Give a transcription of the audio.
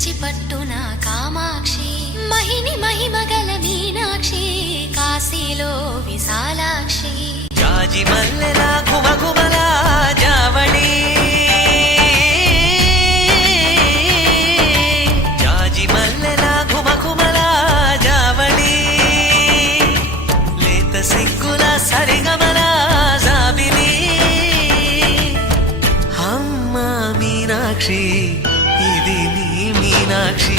కంచి పట్టున కామాక్షి మహిని మహిమగల మీనాక్షి కాశీలో విశాలాక్షి జాజి మల్లెలా ఘుమఘుమలా జావళి జాజి మల్లెలా ఘుమఘుమలా జావళి లేత సిగ్గుల సరిగమల జాబిలి అమ్మ మీనాక్షి ఇది నీ మీనాక్షి